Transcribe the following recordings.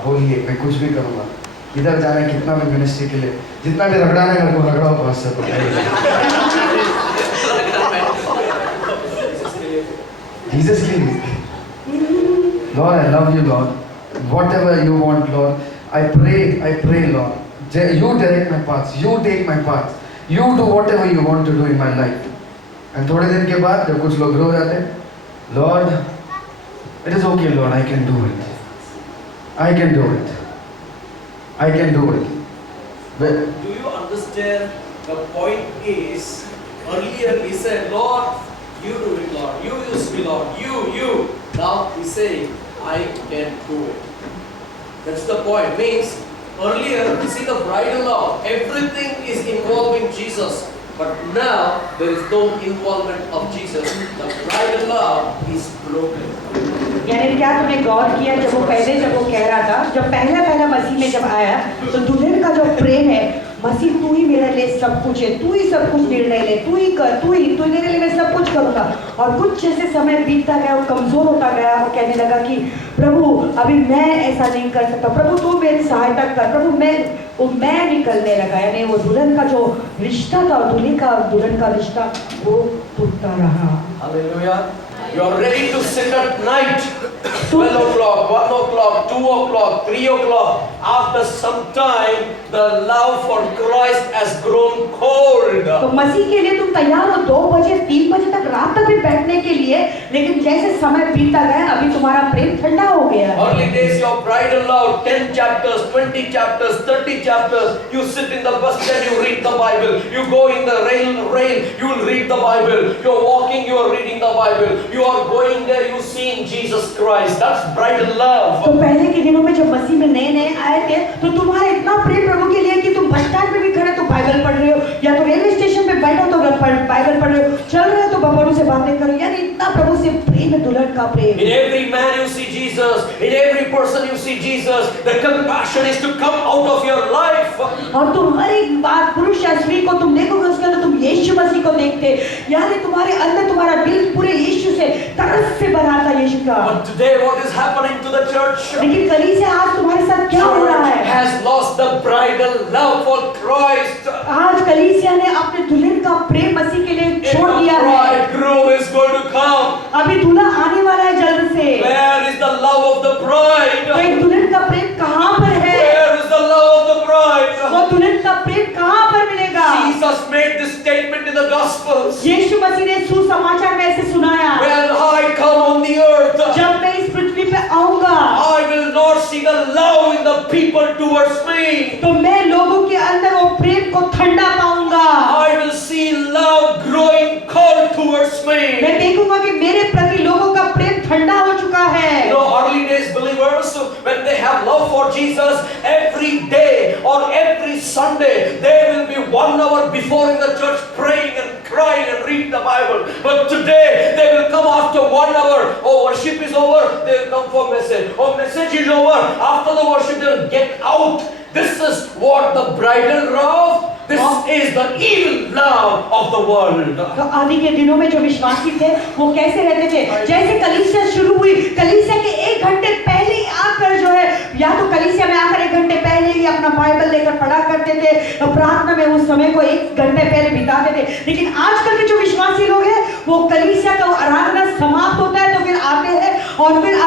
आप बोलिए, मैं कुछ भी करूँगा। इधर जाना है, कितना भी मिनिस्ट्री के लिए, जितना भी रगड़ाना है मेरे को रगड़ाओ बस से। जीसस के लिए, Lord, I love you, Lord. Whatever you want, Lord, I pray, Lord. You direct my paths, you take my paths, you do whatever you want to do in my life. And थोड़े दिन के बाद जब कुछ लोग रो जाते हैं, Lord, it is okay, Lord, I can do it. I can do it. I can do it. But do you understand? The point is, earlier he said, Lord, you do it, Lord. You use me, Lord. You. Now he saying, I can do it. That's the point. Means, earlier, you see the bridal law, everything is involving Jesus. But now, there is no involvement of Jesus. The bridal law is broken. यानी क्या तुमने गौर किया जब वो कह रहा था, जब पहला मसीह में जब आया तो दुल्हन का जो प्रेम है, मसीह तू ही मेरे लिए सब कुछ है, तू ही सब कुछ निर्णय ले, तू ही कर, तू मेरे लिए मैं सब कुछ करूँगा। और कुछ जैसे समय बीतता गया, वो कमजोर होता गया, वो कहने लगा कि प्रभु अभी मैं ऐसा नहीं कर सकता, प्रभु तू मेरी सहायता कर, प्रभु मैं निकलने लगा। यानी वो दुल्हन का जो रिश्ता था, दुल्हन का रिश्ता वो टूटता रहा। Hallelujah. You are ready to sit at night, 12 o'clock, 1 o'clock, 2 o'clock, 3 o'clock. After some time, the love for Christ has grown cold. तो मसीह के लिए तुम तैयार हो 2 बजे 3 बजे तक रात तक भी बैठने के लिए, लेकिन जैसे समय बीतता गया अभी तुम्हारा प्रेम ठंडा हो गया। Early days your bridal love, 10 chapters, 20 chapters, 30 chapters. You sit in the bus stand, you read the Bible. You go in the rain, you will read the Bible. You are walking, you are reading the Bible. You are going there, you seeing Jesus Christ. That's bridal love. तो पहले के दिनों में जब मसीह में नए आए थे, तो तुम्हारा इतना प्रेम प्रभु के लिए कि तुम बस स्टैंड पे भी खड़े तो बाइबल पढ़ रहे हो, या तो रेलवे स्टेशन पे बैठो तो बाइबल पढ़ रहे हो, चल रहे हो तो बबलू से बातें करो। यानी इतना प्रभु से प्रेम है, दुल्हन का प्रेम। In every man you see Jesus, in every person you see Jesus. The compassion is to come out of your life. और तुम हर एक बात पुरुष या स्त्री को तुम देखोगे, उसके अंदर तुम यीशु मसीह को देखते, यानी तुम्हारे अंदर तुम्हारा दिल पूरे यीशु से तरस से भरा था, यीशु का। But today what is happening to the church? लेकिन कलीसिया आज तुम्हारे साथ क्या हो रहा है? Has lost the bridal love for Christ. आज कलीसिया ने अपने दुल्हन का प्रेम मसीह के लिए छोड़ दिया है। Bridegroom is going to come. अभी दूल्हा आने वाला है जल्द से। Where is the love of the bride? तो एक दुल्हन का प्रेम कहाँ पर है? Where is the love of the bride? वो दुल्हन का प्रेम कहाँ पर मिलेगा? Jesus made this statement in the Gospels. यीशु मसीह ने सुसमाचार में ऐसे सुनाया, When I come on the earth, जब मैं इस पृथ्वी पे आऊंगा, I will not see the love in the people towards me. तो मैं लोगों के अंदर वो प्रेम को ठंडा पाऊंगा। I will see love growing cold towards me. मैं देखूंगा कि मेरे प्रति लोगों का प्रेम ठंडा हो चुका है। You know, early days believers, when they have love for Jesus, every day or every Sunday, they will be 1 hour before in the church praying and crying and reading the Bible. But today, they will come after 1 hour. Oh, worship is over, they will come for message. Oh, message is over. After the worship, they will get out. This is what the bridal love, this is the evil love of the world. तो आदि के दिनों में जो विश्वासी थे वो कैसे रहते थे? जैसे कलीसिया शुरू हुई, कलीसिया के 1 घंटे पहले ही आकर जो है, या तो कलीसिया में आकर 1 घंटे पहले ही अपना बाइबल लेकर पढ़ा करते थे, प्रार्थना में उस समय को 1 घंटे पहले बिताते थे। लेकिन आजकल के जो विश्वासी लोग हैं, वो कलीसिया का आराधना समाप्त होता है तो फिर आते हैं और फिर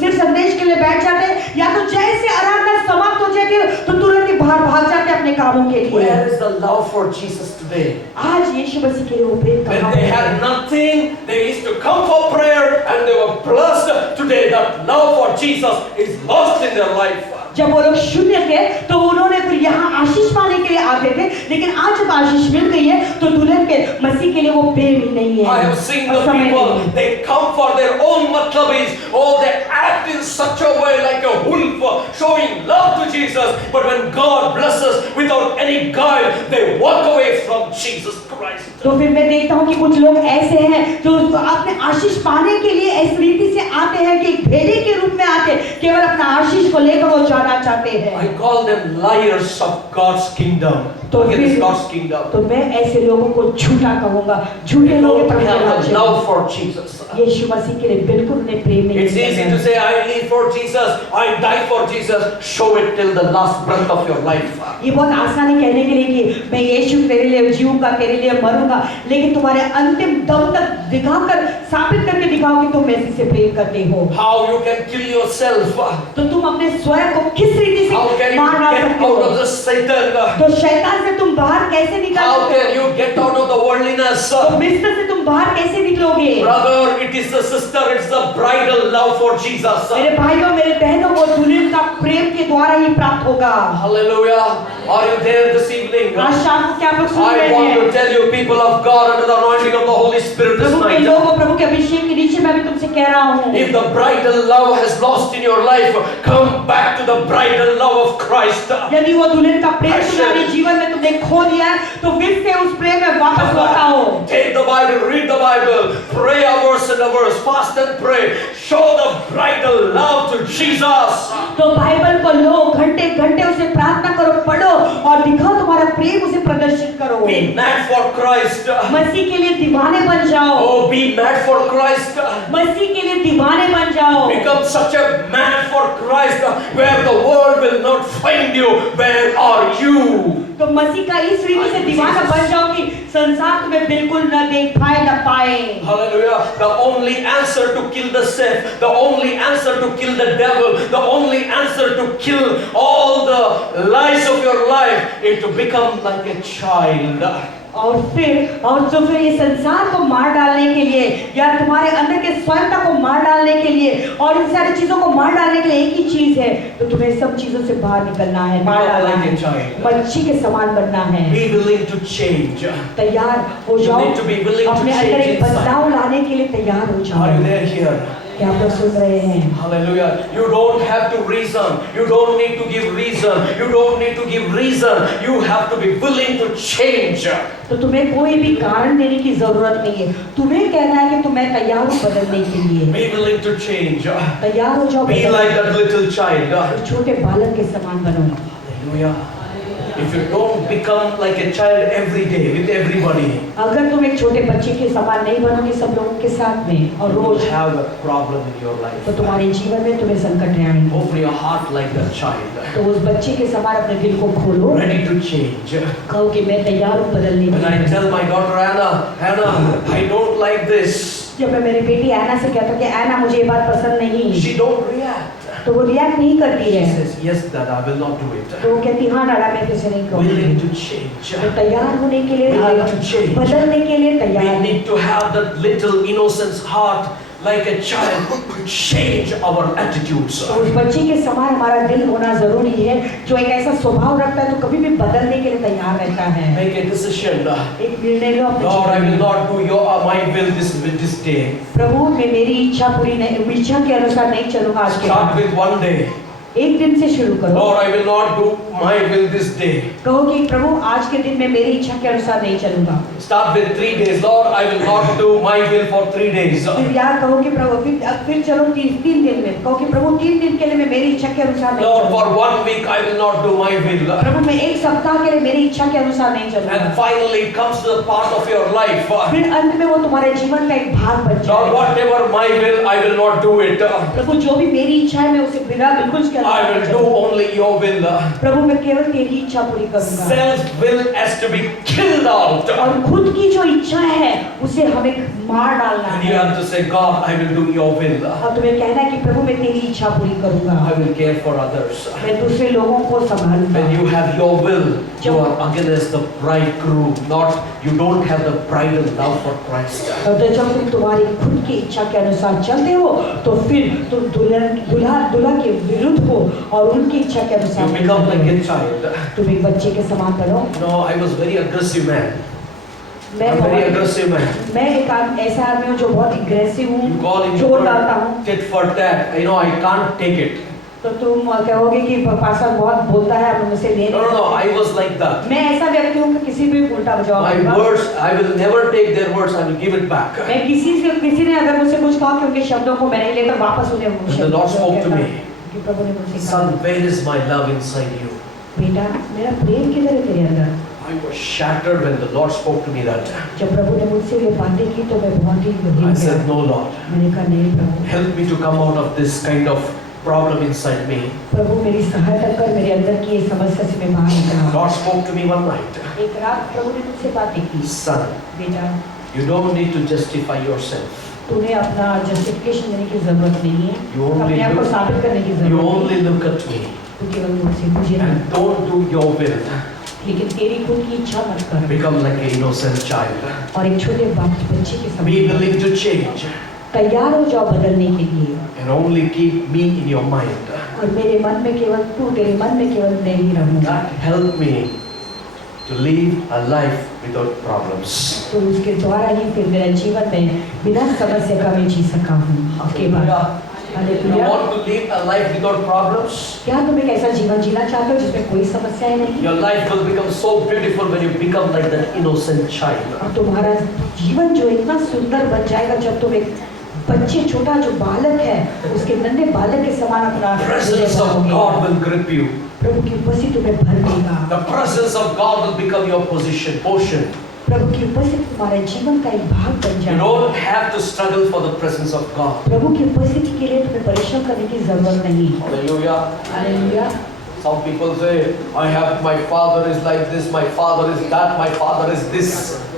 सिर्फ संदेश के लिए बैठ जाते हैं, या तो जैसे आराधना समाप्त हो जाती है तो तुरंत ही बाहर भाग जाते हैं अपने कामों के लिए। Where is the love for Jesus today? आज यीशु मसीह के लिए वो प्रेम When कहाँ they है? had nothing, they used to come for prayer and they were blessed. Today that love for Jesus is lost in their life. जब वो लोग शून्य थे तो उन्होंने फिर यहाँ आशीष पाने के लिए आते थे, लेकिन आज जब आशीष मिल गई है तो दुल्हन के मसीह के लिए वो प्रेम ही नहीं है। I have seen the people, they come for their own matlabis. Oh, they act in such a way like a wolf, showing love to Jesus. But when God blesses without any guile, they walk away from Jesus Christ. तो फिर मैं देखता हूँ कि कुछ लोग ऐसे हैं जो अपने आशीष पाने के लिए इस रीति से आते हैं कि एक भेड़े के रूप में आते हैं, केवल अपना आशीष को लेकर वो जाना चाहते हैं। I call them liars of God's kingdom. तो Again, फिर- it's God's kingdom. तो मैं ऐसे लोगों को झूठा कहूँगा, झूठे They लोग don't प्रभु के have the राज्य love में। for Jesus. यीशु मसीह के लिए बिल्कुल उन्हें प्रेम नहीं It's easy करना to say, I live for Jesus, I die for Jesus. Show it till the last breath of your life. ये बहुत आसान है कहने के लिए कि मैं यीशु तेरे लिए जीऊंगा, तेरे लिए मरूंगा, लेकिन तुम्हारे अंतिम दम तक दिखाकर साबित करके दिखाओ कि तुम मसीह से प्रेम करते हो। How you can kill yourself. तो तुम अपने स्वयं को किस रीति How से can you मार डाल get सकते out हो? of the Satan? तो शैतान से तुम बाहर कैसे निकल How सकते can हो? you get out of the worldliness? तो मिस्र से तुम बाहर कैसे निकलोगे? Brother, it is the sister, it's the bridal love for Jesus. मेरे भाइयों, मेरे बहनों को दुल्हन का प्रेम के द्वारा ही प्राप्त होगा। Hallelujah. Are you there this evening? आज शाम को क्या आप लोग सुन I रहे want to हैं? tell you, people of God, under the anointing of the Holy Spirit this प्रभु के night. लोगों, प्रभु के अभिषेक के नीचे मैं भी तुमसे कह रहा हूँ, If the bridal love has lost in your life, come back to the bridal love of Christ. यदि वो दुल्हन का प्रेम तुम्हारे जीवन में तुमने खो दिया है, तो फिर से उस प्रेम में वापस लौट आओ। Take the Bible, read the Bible, pray a verse and a verse, fast and pray. Show the bridal love to Jesus. तो बाइबल को लो, घंटे घंटे उसे प्रार्थना करो, पढ़ो और दिखाओ तुम्हारा प्रेम, उसे प्रदर्शित करो। Be mad for Christ. मसीह के लिए दीवाने बन जाओ। Oh, be mad for Christ. मसीह के लिए दीवाने बन जाओ। Become such a man for Christ where the world will not find you. Where are you? तो मसीह का इस रीति से दीवाना बन जाओ कि संसार तुम्हें बिल्कुल न देख पाए, न पाए। Hallelujah. The only answer to kill the self, the only answer to kill the devil, the only answer to kill all the lies of your life is to become like a child. और जो फिर ये संसार को मार डालने के लिए या तुम्हारे अंदर के स्वयंता को मार डालने के लिए और इन सारी चीजों को मार डालने के लिए एक ही चीज है, तो तुम्हें सब चीजों से बाहर निकलना है, मार डालना है, बच्ची के समान बनना है। Be willing to change. तैयार हो जाओ, You need to be willing to अपने अंदर change एक inside. बदलाव लाने के लिए तैयार हो Are you जाओ। there here? क्या आप लोग सुन रहे हैं? Hallelujah. You don't have to reason. You don't need to give reason. You don't need to give reason. You have to be willing to change. तो तुम्हें कोई भी कारण देने की जरूरत नहीं है, तुम्हें कहना है कि तुम्हें तैयार हो बदलने के लिए। Be willing to change. तैयार हो जाओ, Be like that little child. छोटे बालक के समान बनो। Hallelujah. If you don't become like a child every day with everybody, अगर तुम एक छोटे बच्चे के समान नहीं बनोगे सब लोगों के साथ में और you will rose, have a problem in your life. तो तुम्हारे जीवन में तुम्हें संकट आएंगे। Open your heart like that child, तो उस बच्चे के समान अपने दिल को खोलो, ready to change. कहो कि मैं तैयार हूँ बदलने When I के लिए। tell my daughter Anna, I don't like this, जब मैं मेरी बेटी ऐना से कहता कि ऐना मुझे ये बात पसंद नहीं, she don't react. तो वो रिएक्ट नहीं करती She है, says, yes, Dad, I will not do it. तो वो कहती हाँ डाला मैं तुझसे नहीं Willing कहूँगी। to change. तो तैयार होने के लिए, Willing to change. बदलने के लिए We तैयार। need to have that little innocent heart like a child to change our attitudes. तो उस बच्चे के समान हमारा दिल होना जरूरी है, जो एक ऐसा स्वभाव रखता है तो कभी भी बदलने के लिए तैयार रहता है। Make a decision. एक निर्णय लो अपने Lord, I जीवन will में। not do my will this day. प्रभु मैं मेरी इच्छा पूरी नहीं, इच्छा के अनुसार नहीं चलूंगा आज के Start बाद। with one day. एक दिन से शुरू करो। Lord, I will not do my will this day. कहो कि प्रभु आज के दिन में मेरी इच्छा के अनुसार नहीं चलूंगा। Start with 3 days. Lord, I will not do my will for 3 days. फिर यार कहो कि प्रभु फिर चलो 3 दिन में कहो कि प्रभु 3 दिन के लिए मैं मेरी इच्छा के अनुसार नहीं Lord, for चलूंगा। 1 week I will not do my will. प्रभु मैं एक सप्ताह के लिए मेरी इच्छा के अनुसार नहीं And चलूंगा। finally it comes to the part of your life. फिर अंत में वो तुम्हारे जीवन का एक भाग बन Lord, जाएगा। whatever my will, I will not do it. प्रभु जो भी मेरी इच्छा है मैं उसे बिना बिल्कुल उसके I अनुसार will नहीं do चलूंगा। only your will. प्रभु मैं केवल तेरी इच्छा पूरी करूंगा। Self will has to be killed out. और खुद की जो इच्छा है उसे हमें मार डालना And you है। have to say, God, I will do your will. और तुम्हें कहना है कि प्रभु मैं तेरी इच्छा पूरी करूंगा, I will care for others. मैं दूसरे लोगों को संभालूंगा। When you have your will, you are against the bridegroom, not you don't have the bridal love for Christ. और तो जब तुम तुम्हारी खुद की इच्छा के अनुसार चलते हो तो फिर तुम दुल्हा के विरुद्ध हो और उनकी इच्छा के अनुसार You become like a child. तुम एक बच्चे के समान बनो। No, I was very aggressive man. मैं I'm very बहुत aggressive man. मैं एक ऐसा आदमी हूँ जो बहुत एग्रेसिव You call हूँ, in जोर डालता हूँ। tit for tat. You know, I can't take it. तो तुम कहोगे कि पास्टर बहुत बोलता है, अब मुझसे ले No, no, no, I was like that. मैं ऐसा व्यक्ति हूँ कि किसी भी उल्टा जवाब My दूंगा। words, I will never take their words, I will give it back. मैं किसी ने अगर मुझसे कुछ कहा कि उनके शब्दों को मैं नहीं लेकर वापस उन्हें वो The शब्द Lord spoke to me. कि प्रभु ने मुझसे कहा, Son, where is my love inside you? बेटा मेरा प्रेम किधर है तेरे अंदर? I was shattered when the Lord spoke to me that time. जब प्रभु ने मुझसे ये बातें की तो मैं बहुत ही I गंभीर said, गया। no, Lord. मैंने कहा नहीं प्रभु, Help me to come out of this kind of problem inside me. प्रभु मेरी सहायता कर, मेरे अंदर की ये समस्या से मैं बाहर The निकला। Lord spoke to me one night. एक रात प्रभु ने मुझसे बातें की, Son, बेटा you don't need to justify yourself. तुम्हें अपना जस्टिफिकेशन देने की जरूरत नहीं है, You only अपने आप को look- साबित करने की You जरूरत नहीं only है। look at me तू केवल मुझसे मुझे ना, and don't do your will. लेकिन तेरी खुद की इच्छा मत कर, Become like an innocent child. और एक छोटे बच्चे के Be समान willing to change तैयार हो जाओ बदलने के लिए। and only keep me in your mind. और मेरे मन में केवल तू, तेरे मन में केवल मैं ही रहूंगा। That help me to live a life without problems. तो उसके द्वारा ही फिर मेरे जीवन में बिना समस्या का मैं जी सका हूँ। आपके बाद You hallelujah. want to live a life without problems? क्या तुम एक ऐसा जीवन जीना चाहते हो जिसमें कोई समस्याएं नहीं? Your life will become so beautiful when you become like that innocent child. और तुम्हारा जीवन जो इतना सुंदर बन जाएगा जब तुम एक बच्चे, छोटा जो बालक है उसके नन्हे बालक के समान अपना The presence of God will grip you. प्रभु की उपस्थिति तुम्हें भर देगा। The presence of God will become your portion. प्रभु की उपस्थिति तुम्हारे जीवन का एक भाग बन You जाएगा। don't have to struggle for the presence of God. प्रभु की उपस्थिति के लिए तुम्हें परिश्रम करने की जरूरत नहीं। Hallelujah. Hallelujah. Some people say, I have, my father is like this, my father is that, my father is this.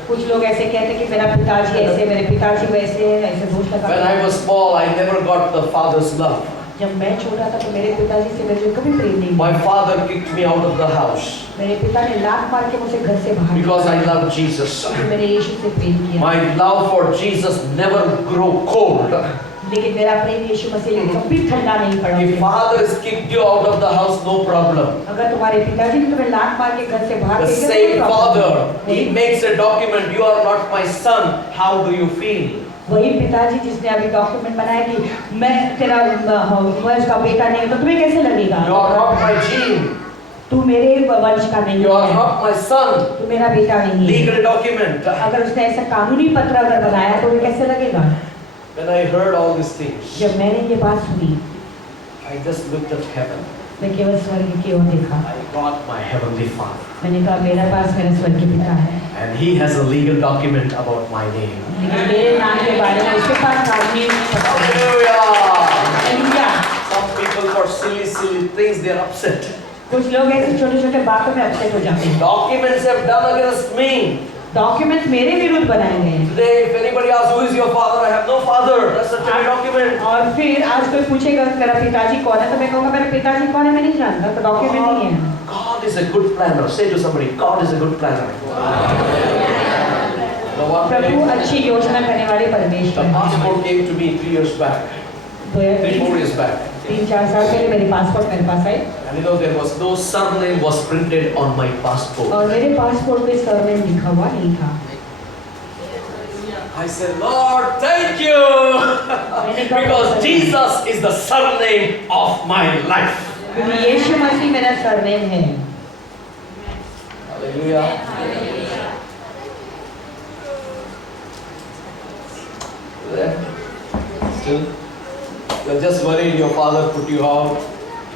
कुछ लोग ऐसे कहते हैं कि मेरा पिताजी ऐसे, मेरे पिताजी वैसे हैं, ऐसे दोष When I लगा। was small, I never got the father's love. जब मैं छोटा था तो मेरे पिताजी से मुझे कभी प्रेम नहीं My मिला। father kicked me out of the house मेरे पिता ने लात मार के मुझे घर से बाहर because I निकाला। love Jesus. क्योंकि मैंने यीशु से प्रेम किया। My love for Jesus never grew cold. लेकिन मेरा प्रेम यीशु मसीह में कभी ठंडा नहीं पड़ा। If father has kicked you out of the house, no problem. अगर तुम्हारे पिताजी ने तुम्हें लात मार के घर से बाहर The भेजा, तो same कोई father, प्रॉब्लम he नहीं। makes a document, you are not my son, how do you feel? वही पिताजी जिसने अभी डॉक्यूमेंट बनाया कि मैं तेरा मैं उसका बेटा नहीं हूं, तो तुम्हें कैसे लगेगा? You are not my gene, तू मेरे वंश का नहीं you are है, not my son. तू मेरा बेटा नहीं है। Legal document. अगर उसने ऐसा कानूनी पत्र अगर बनाया तो तुम्हें कैसे लगेगा? When I heard all these things, जब मैंने ये बात सुनी, I just looked at heaven. मैं केवल स्वर्ग की ओर देखा। I got my heavenly father. मैंने कहा मेरे पास मेरा स्वर्गीय पिता है, And he has a legal document about my name. लेकिन मेरे नाम के बारे में उसके पास कानूनी पत्र है। Hallelujah! Hallelujah. Some people for silly things they are upset. कुछ लोग ऐसे छोटे-छोटे बातों में अपसेट हो जाते हैं। Documents have done against me. Document मेरे विरुद्ध बनाए गए हैं। Today, if anybody asks who is your father, I have no father. That's such a document. और फिर आज कोई पूछेगा तेरा पिताजी कौन है, तो मैं कहूँगा मेरा पिताजी कौन है मैं नहीं जानता, तो डॉक्यूमेंट नहीं है। God is a good planner. Say to somebody, God is a good planner. The one Prabhu day, अच्छी योजना करने वाले the परमेश्वर हैं। passport came to me 3 years back, 3-4 years back. 3-4 साल पहले मेरी पासपोर्ट मेरे पास आई And you know, there was no surname was printed on my passport. और मेरे पासपोर्ट पे सरनेम लिखा हुआ नहीं था। I said, Lord, thank you. Because Jesus is the surname of my life. क्योंकि यीशु मसीह मेरा सरनेम है। Hallelujah. There. Still, you're just worried your father put you out,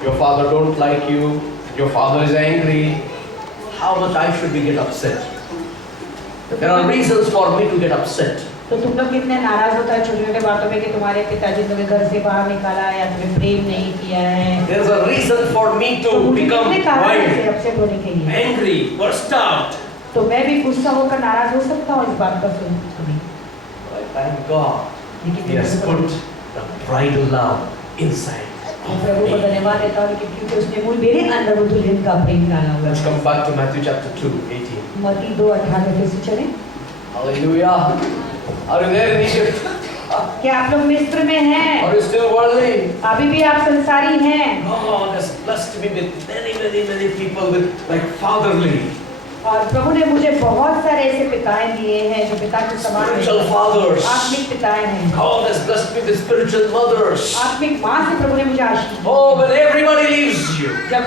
your father don't like you, your father is angry. How much I should be get upset? There are reasons for me to get upset. तो तुम लोग कितने नाराज होता है छोटे-छोटे बातों में कि तुम्हारे पिताजी ने तुम्हें घर से बाहर निकाला या तुम्हें प्रेम नहीं किया है। There's a reason for me to become कितने कारण wild, से अपसेट होने के लिए। angry, burst out. तो मैं भी गुस्सा होकर नाराज हो सकता हूँ इस बात का सुनी। But I thank God. लेकिन He has put the bridal love inside. मैं प्रभु को धन्यवाद देता हूँ कि क्योंकि उसने मूल मेरे अंदर वो दुल्हन का प्रेम डाला हुआ Let's है। come back to Matthew chapter 2:18. मत्ती 2:18 फिर से चलें। Hallelujah. Are you there in Egypt? क्या आप लोग मिस्र में हैं? Are you still worldly? अभी भी आप संसारी हैं? God has blessed me with many people with like fatherly. और प्रभु ने मुझे बहुत सारे ऐसे पिताएं दिए हैं जो पिता के समान हैं। spiritual fathers. आत्मिक पिताएं हैं। God has blessed me with spiritual mothers. आत्मिक माँ से प्रभु ने मुझे आशीष दी। Oh, when everybody leaves you, जब